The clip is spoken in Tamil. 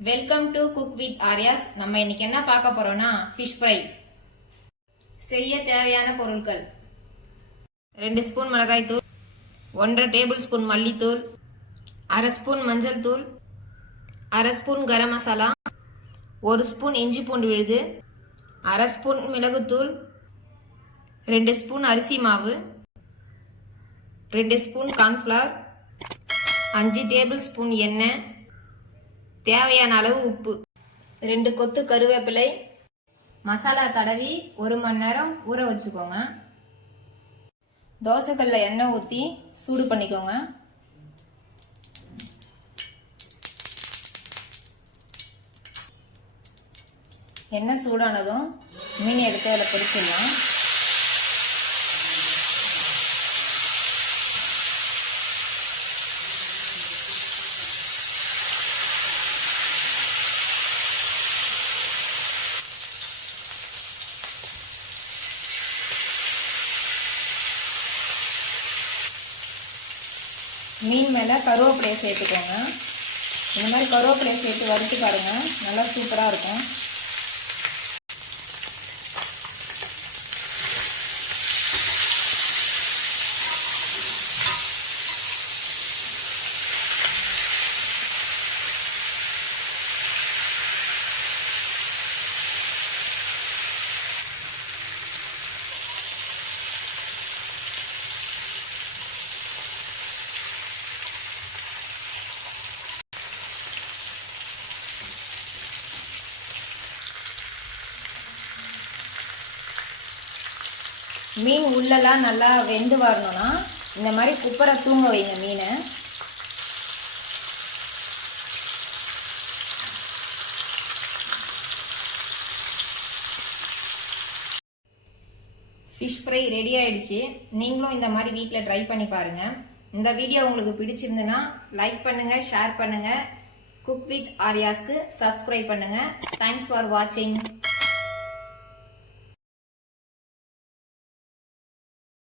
Welcome to cook with Arya's. நம்ம இன்னைக்கு என்ன பார்க்க போறோம்னா ஃபிஷ் ஃப்ரை. செய்ய தேவையான பொருட்கள்: 2 ஸ்பூன் மிளகாய் தூள், 1.5 டேபிள் ஸ்பூன் மல்லித்தூள், 1/2 ஸ்பூன் மஞ்சள் தூள், 1/2 ஸ்பூன் கரம் மசாலா, 1 ஸ்பூன் இஞ்சி பூண்டு விழுது, 1/2 ஸ்பூன் மிளகுத்தூள், 2 ஸ்பூன் அரிசி மாவு, 2 ஸ்பூன் கார்ன்ஃப்ளவர், 5 டேபிள் ஸ்பூன் எண்ணெய், தேவையான அளவு உப்பு, 2 கொத்து கருவேப்பிலை. மசாலா தடவி 1 மணி நேரம் ஊற வச்சுக்கோங்க. தோசைக்கல்ல எண்ணெய் ஊற்றி சூடு பண்ணிக்கோங்க. எண்ணெய் சூடானதும் மீன் எடுத்து அதில் பொரிச்சிடலாம். மீன் மேலே கருவேப்பிலையை சேர்த்துக்கோங்க. இந்த மாதிரி கருவேப்பிலையை சேர்த்து வறுத்து பாருங்க, நல்லா சூப்பராக இருக்கும். மீன் உள்ளெல்லாம் நல்லா வெந்து வரணும்னா இந்த மாதிரி குப்பரை தூங்க வைங்க மீனை. ஃபிஷ் ஃப்ரை ரெடி ஆயிடுச்சு. நீங்களும் இந்த மாதிரி வீட்டில் ட்ரை பண்ணி பாருங்க. இந்த வீடியோ உங்களுக்கு பிடிச்சிருந்துன்னா லைக் பண்ணுங்க, ஷேர் பண்ணுங்க. குக் வித் ஆர்யாஸ்க்கு சப்ஸ்கிரைப் பண்ணுங்க. தேங்க்ஸ் ஃபார் வாட்சிங்.